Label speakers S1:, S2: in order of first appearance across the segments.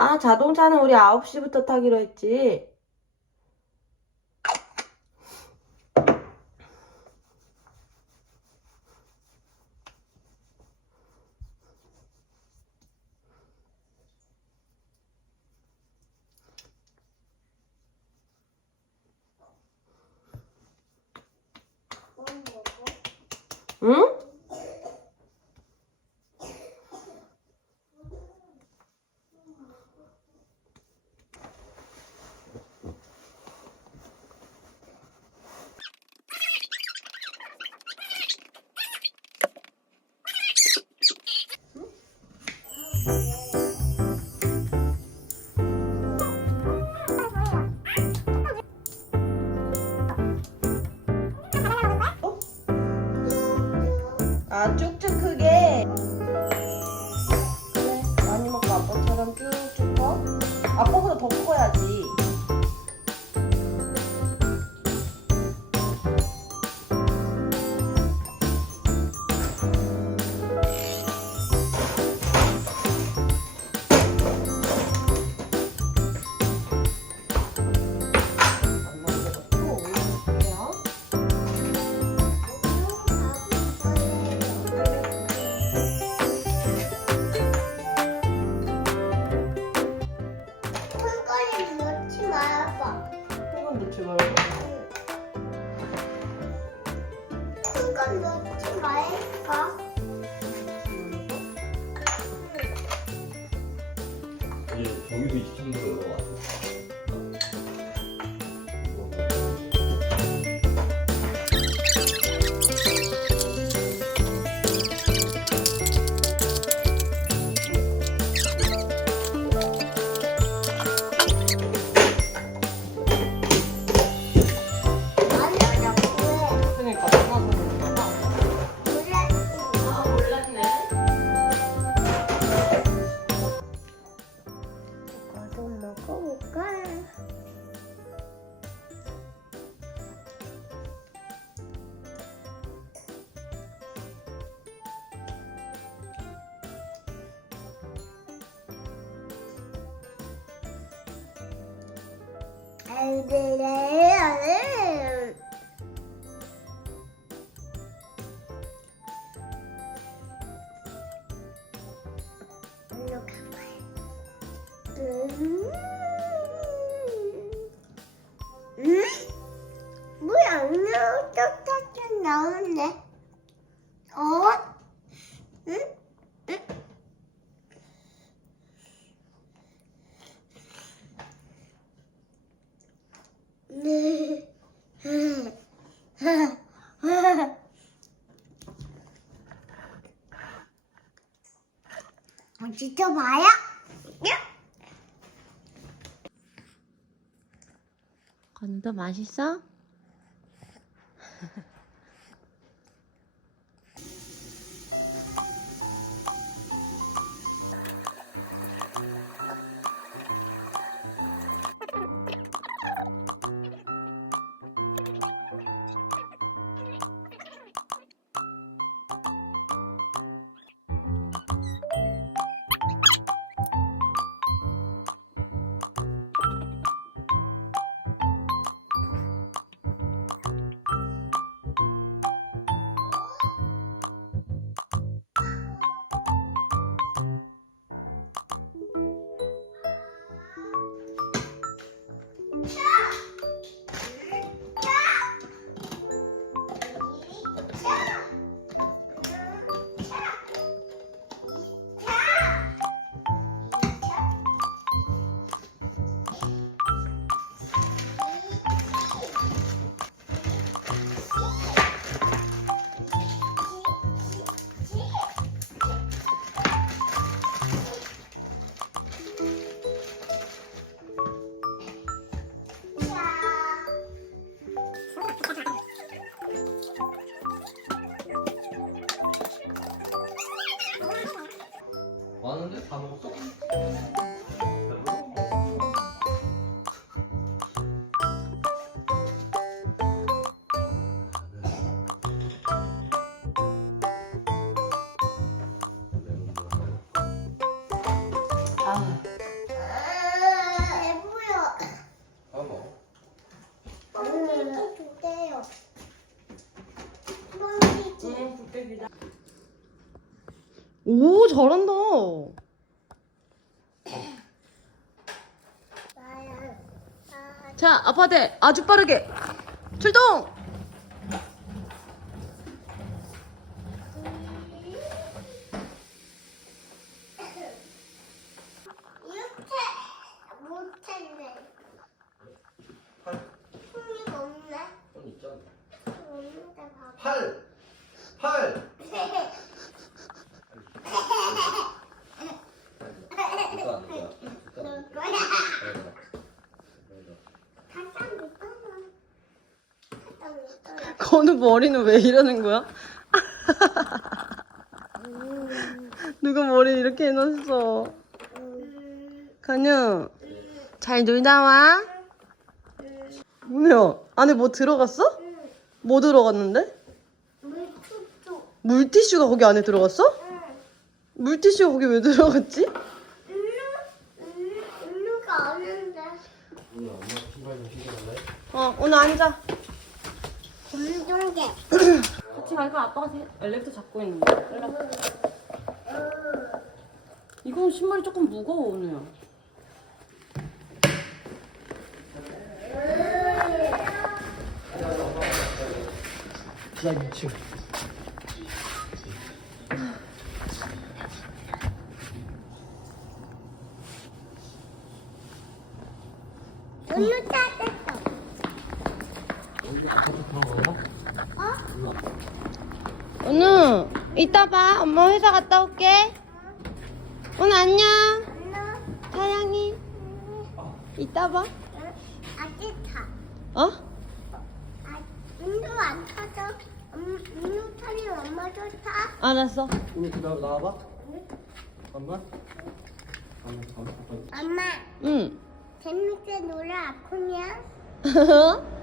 S1: 아, 자동차는 우리 9시부터 타기로 했지.
S2: 넣지 말아봐.
S1: 소금 넣지 말고.
S2: 큰거 넣지 말까?
S3: 이제 저기도 23도로 올라왔
S2: 안돼 어, 진짜 봐요? 야!
S1: 건도 맛있어?
S3: 많은데 다 먹었어?
S1: 오, 저런다 아빠들 아주 빠르게 출동.
S2: 이렇게 못했네. 손이 없네.
S3: 좀 있잖아.
S2: 없는데 봐봐.
S3: 팔! 팔! 이거 안 돼.
S2: 너 거야. 가장 있잖아. 가장 있잖아.
S1: 건우 머리는 왜 이러는 거야? 누가 머리 이렇게 해놨어? 간유 잘 놀다 와. 뭐야? 안에 뭐 들어갔어? 뭐 들어갔는데? 물티슈가 거기 안에 들어갔어?
S2: 응.
S1: 물티슈가 거기 왜 들어갔지?
S2: 일루, 일루, 일루가 아는데.
S3: 오늘 엄마 신발 좀 신겨볼래?
S1: 어 오늘 앉아.
S2: 공중계.
S1: 같이 갈까? 아빠가 엘리베이터 잡고 있는데. 이건 신발이 조금 무거워 오늘.
S3: 나 2층.
S2: 일루 찾았어.
S1: 오늘 이따 봐. 엄마 회사 갔다 올게. 오늘 안녕.
S2: 일루.
S1: 사랑해. 이따 봐.
S2: 아직 타.
S1: 어?
S2: 아, 일루 안 타죠? 음, 일루 타면 엄마도 타.
S1: 알았어.
S3: 오늘 그 나와봐. 잠깐만. 잠깐만, 잠깐만.
S2: 엄마,
S1: 응.
S2: 재밌게 놀아 아프면?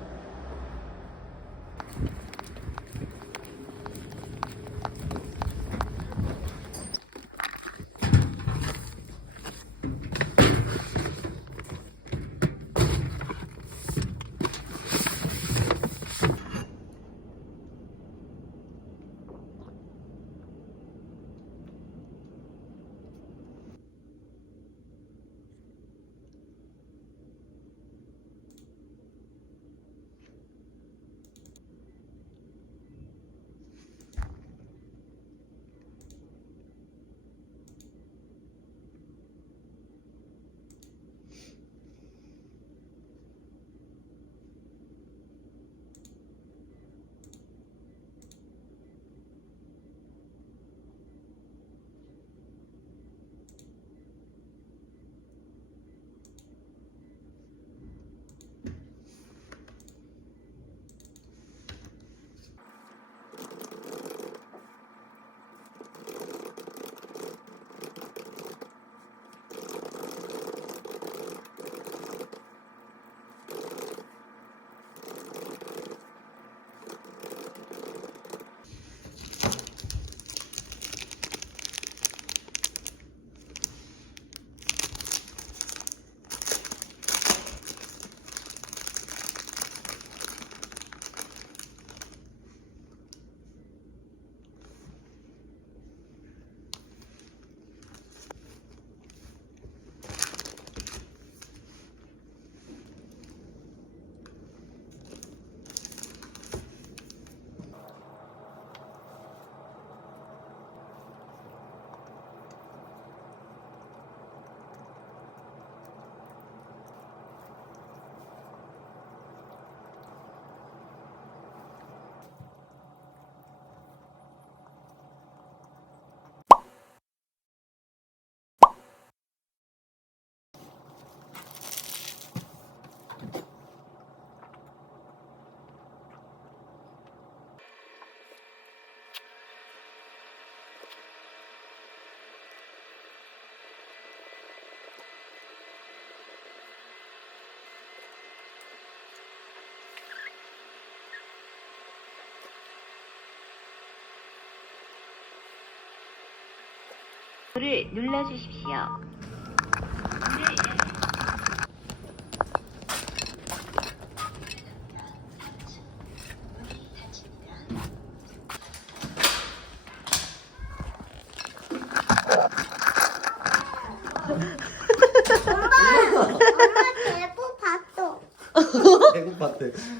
S4: 를 눌러주십시오.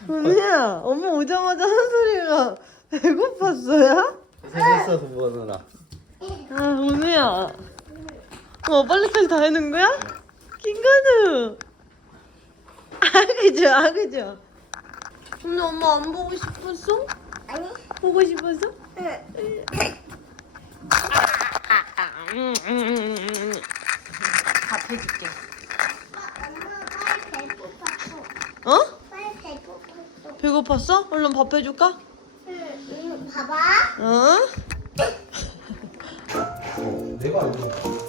S1: 은혜야, 엄마 오자마자 한 소리가 배고팠어요?
S3: 아, 고생했어, 보느라.
S1: 뭐 아, 은우야. 어, 빨리까지 다 해는 거야? 김건우. 아, 그죠, 아, 그죠. 근데 엄마 안 보고 싶었어?
S2: 아니,
S1: 보고 싶었어?
S2: 응.
S1: 밥 해줄게.
S2: 엄마 빨리 배고팠어.
S1: 어?
S2: 빨리 배고팠어.
S1: 배고팠어? 얼른 밥 해줄까?
S2: 응, 응, 봐봐.
S1: 어?
S3: 어, 내가 알고.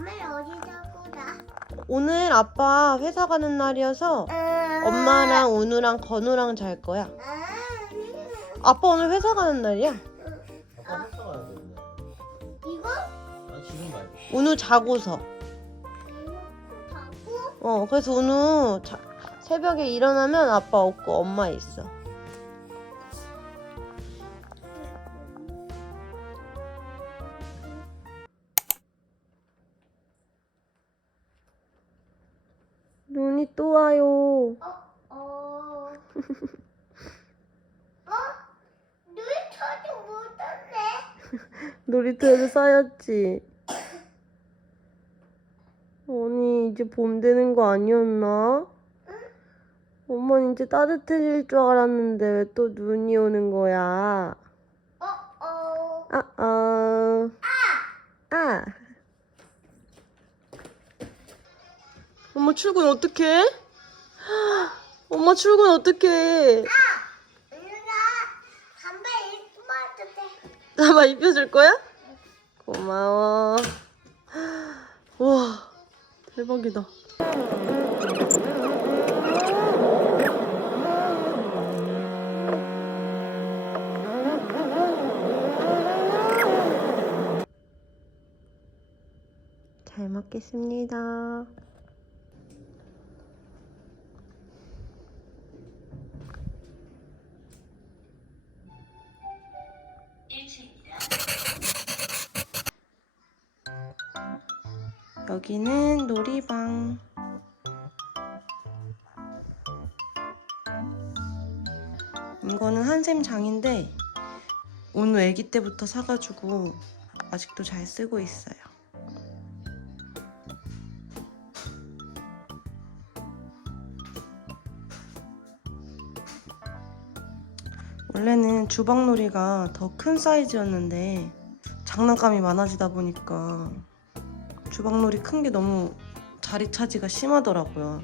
S2: 엄마 어디서 보라?
S1: 오늘 아빠 회사 가는 날이어서 엄마랑 운우랑 건우랑 잘 거야. 아빠 오늘 회사 가는 날이야.
S3: 아빠 학교 가야 되는데.
S2: 이거
S3: 아 지금 말고.
S1: 운우 자고서.
S2: 하고
S1: 어, 그래서 운우 자, 새벽에 일어나면 아빠 없고 엄마 있어. 눈이 또 와요.
S2: 어, 어, 어, 눈 터지 못했네.
S1: 놀이터에서 쌓였지. 아니 이제 봄 되는 거 아니었나? 엄마는 이제 따뜻해질 줄 알았는데 왜 또 눈이 오는 거야?
S2: 어, 어,
S1: 아, 아. 아. 엄마 출근 어떡해? 엄마 출근 어떡해?
S2: 누나 담배 돼.
S1: 나만 입혀줄 거야? 고마워. 와, 대박이다. 잘 먹겠습니다. 여기는 놀이방. 이거는 한샘 장인데 오늘 아기 때부터 사가지고 아직도 잘 쓰고 있어요. 원래는 주방놀이가 더 큰 사이즈였는데 장난감이 많아지다 보니까 주방놀이 큰 게 너무 자리 차지가 심하더라고요.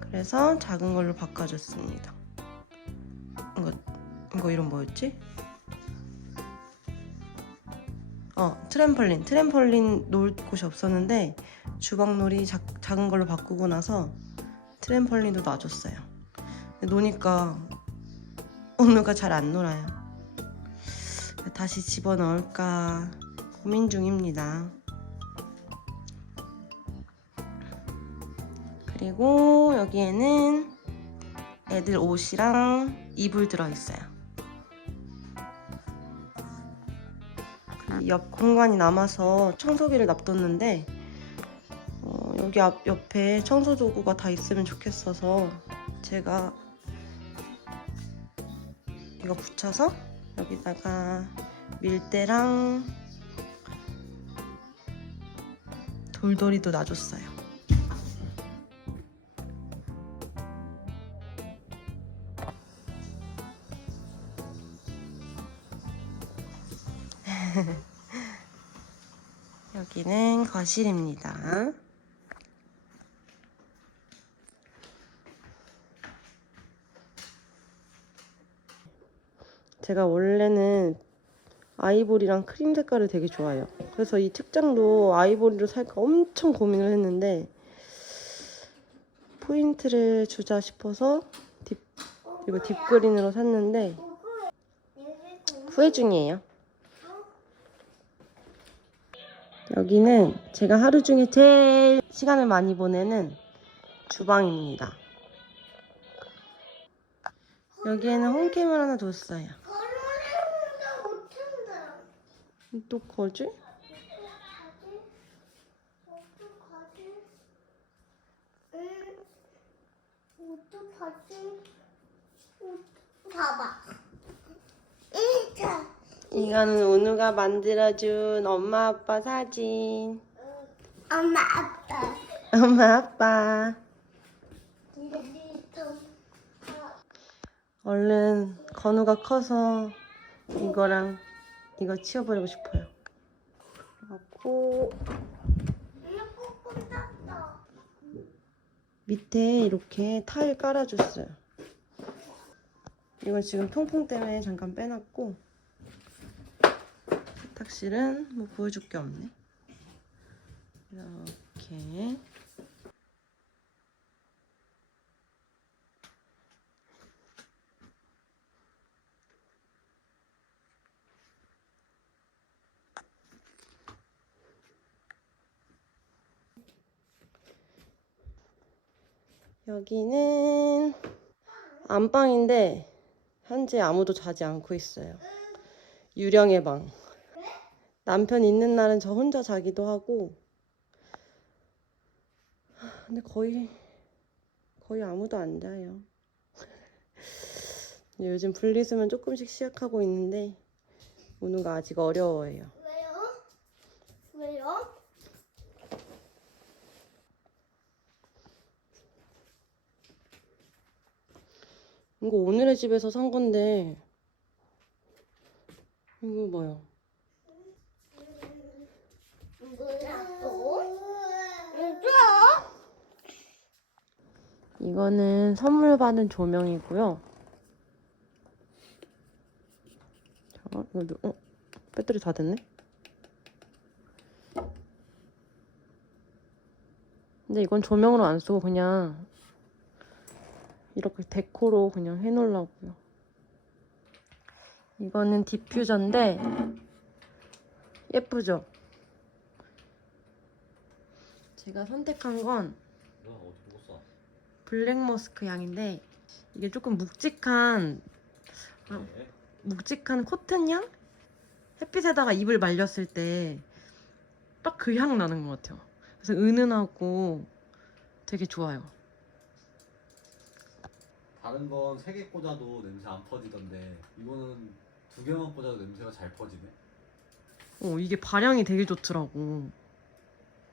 S1: 그래서 작은 걸로 바꿔줬습니다. 이거 이거 이름 뭐였지? 어 트램펄린 트램펄린 놓을 곳이 없었는데 주방놀이 작, 작은 걸로 바꾸고 나서 트램펄린도 놔줬어요. 노니까 온누가 잘 안 놀아요. 다시 집어 넣을까 고민 중입니다. 그리고 여기에는 애들 옷이랑 이불 들어있어요. 그옆 공간이 남아서 청소기를 놔뒀는데 어, 여기 앞 옆에 청소 도구가 다 있으면 좋겠어서 제가 이거 붙여서 여기다가 밀대랑 돌돌이도 놔줬어요. 여기는 거실입니다. 제가 원래는 아이보리랑 크림 색깔을 되게 좋아해요. 그래서 이 책장도 아이보리로 살까 엄청 고민을 했는데 포인트를 주자 싶어서 딥 이거 딥그린으로 샀는데 후회 중이에요. 여기는 제가 하루 중에 제일 시간을 많이 보내는 주방입니다. 여기에는 홈캠을 하나 뒀어요. 또 거지?
S2: 봐봐.
S1: 이거는 은우가 만들어준 엄마 아빠 사진.
S2: 엄마, 아빠.
S1: 엄마 아빠. 얼른 건우가 커서 이거랑 이거 치워버리고 싶어요.
S2: 닫다.
S1: 밑에 이렇게 타일 깔아줬어요. 이건 지금 통풍 때문에 잠깐 빼놨고 세탁실은 뭐 보여줄 게 없네. 이렇게 여기는 안방인데 현재 아무도 자지 않고 있어요. 유령의 방. 남편 있는 날은 저 혼자 자기도 하고. 하, 근데 거의 거의 아무도 안 자요. 요즘 분리수면 조금씩 시작하고 있는데 오누가 아직 어려워해요.
S2: 왜요? 왜요?
S1: 이거 오늘의 집에서 산 건데 이거 봐요.
S2: 뭐야, 또? 뭐야?
S1: 이거는 선물 받은 조명이고요. 자, 이거 누, 어? 배터리 다 됐네? 근데 이건 조명으로 안 쓰고 그냥 이렇게 데코로 그냥 해놓으려고요. 이거는 디퓨저인데 예쁘죠? 제가 선택한 건? 블랙 머스크 향인데 이게 조금 묵직한 아.
S3: 네.
S1: 묵직한 코튼 향? 햇빛에다가 입을 말렸을 때 딱 그 향 나는 것 같아요. 그래서 은은하고 되게 좋아요.
S3: 다른 건 세 개 꽂아도 냄새 안 퍼지던데 이거는 두 개만 꽂아도 냄새가 잘 퍼지네.
S1: 어, 이게 발향이 되게 좋더라고.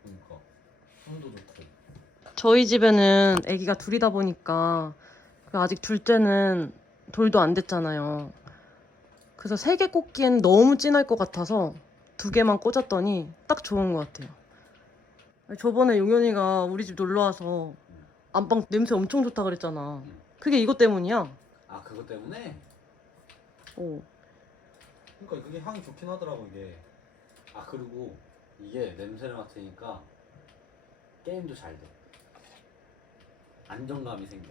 S3: 그러니까 향도 좋고.
S1: 저희 집에는 아기가 둘이다 보니까 그 아직 둘째는 돌도 안 됐잖아요. 그래서 세 개 꽂기엔 너무 진할 것 같아서 두 개만 꽂았더니 딱 좋은 것 같아요. 저번에 용현이가 우리 집 놀러 와서 안방 냄새 엄청 좋다 그랬잖아. 그게 이것 때문이야.
S3: 아 그것 때문에?
S1: 어.
S3: 그러니까 그게 향이 좋긴 하더라고 이게. 아 그리고 이게 냄새를 맡으니까 게임도 잘 돼. 안정감이 생겨.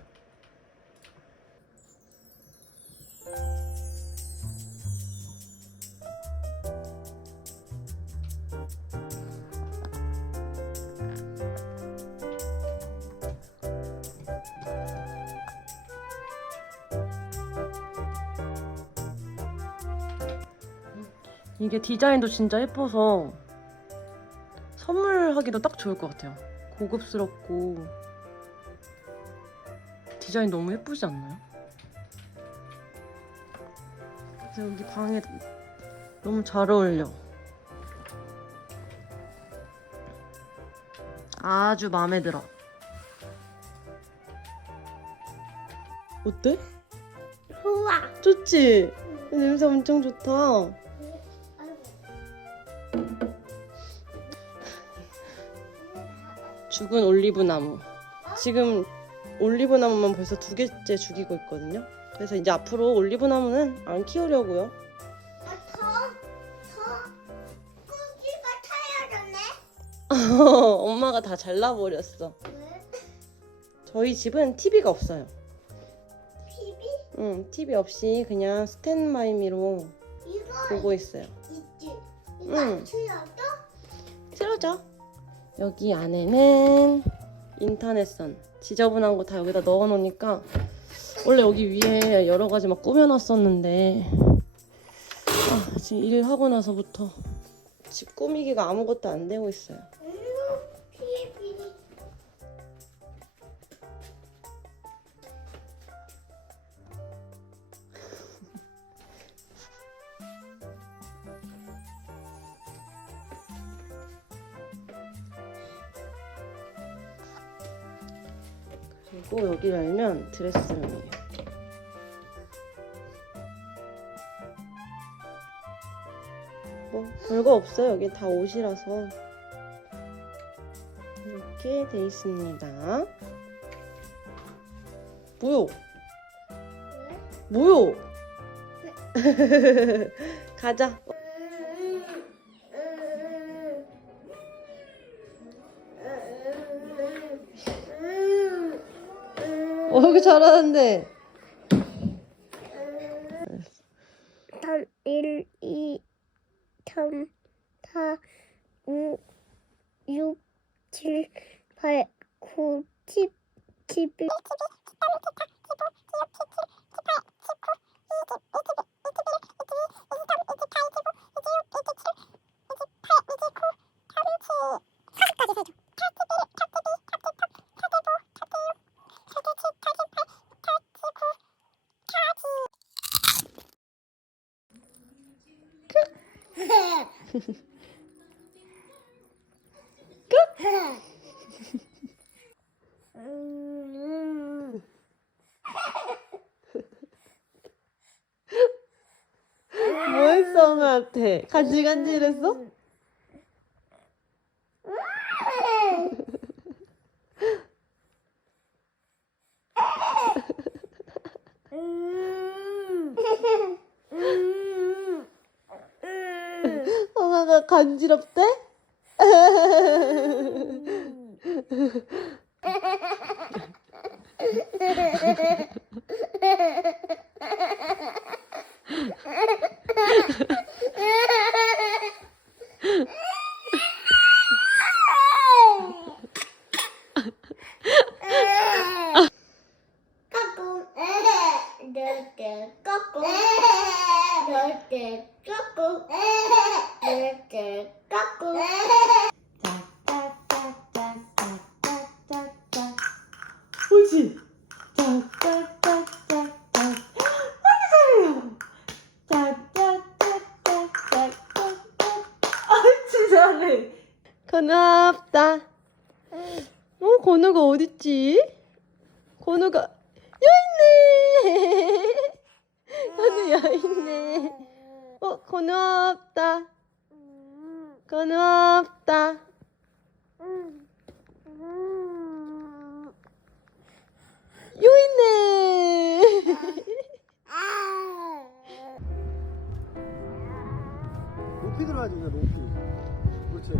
S1: 이게 디자인도 진짜 예뻐서 선물하기도 딱 좋을 것 같아요. 고급스럽고 디자인 너무 예쁘지 않나요? 그래서 여기 방에 너무 잘 어울려. 아주 마음에 들어. 어때?
S2: 좋아.
S1: 좋지? 냄새 엄청 좋다. 죽은 올리브 나무. 지금 올리브 나무만 벌써 두 개째 죽이고 있거든요. 그래서 이제 앞으로 올리브 나무는 안 키우려고요.
S2: 아, 더, 더 꾸기가 타야겠네.
S1: 엄마가 다 잘라버렸어.
S2: 왜?
S1: 저희 집은 TV가 없어요.
S2: TV?
S1: 응, TV 없이 그냥 스탠바이미로
S2: 이거
S1: 보고 있어요.
S2: 있지. 이거
S1: 응.
S2: 안 틀렸어?
S1: 틀어져. 여기 안에는 인터넷선 지저분한 거 다 여기다 넣어 놓으니까 원래 여기 위에 여러 가지 막 꾸며놨었는데 아, 지금 일하고 나서부터 집 꾸미기가 아무것도 안 되고 있어요. 그리고 여기 열면 드레스룸이에요. 뭐 별거 없어요. 여기 다 옷이라서 이렇게 돼 있습니다. 뭐요? 뭐요? 가자. 여기 잘하는데.
S2: 삼, 일, 이, 삼, 사, 오, 육, 칠, 팔, 구, 십, 십일. 음,
S1: 뭐 했어, 엄마한테? 간질간질했어? 엄마가 간지럽대?
S2: 까꿍 넓게 까꿍 넓게 까꿍 넓게 까꿍
S1: 옳지. 짝짝짝짝짝. 아이고 잘해요. 짝짝짝짝짝짝. 옳지 잘해. 건우 없다. 어 건우가 어딨지? 건우가 여있네. 건우 여있네. 어 건우 없다. 건우 없다. 여있네.
S5: 높이 들어가지 높이 그렇지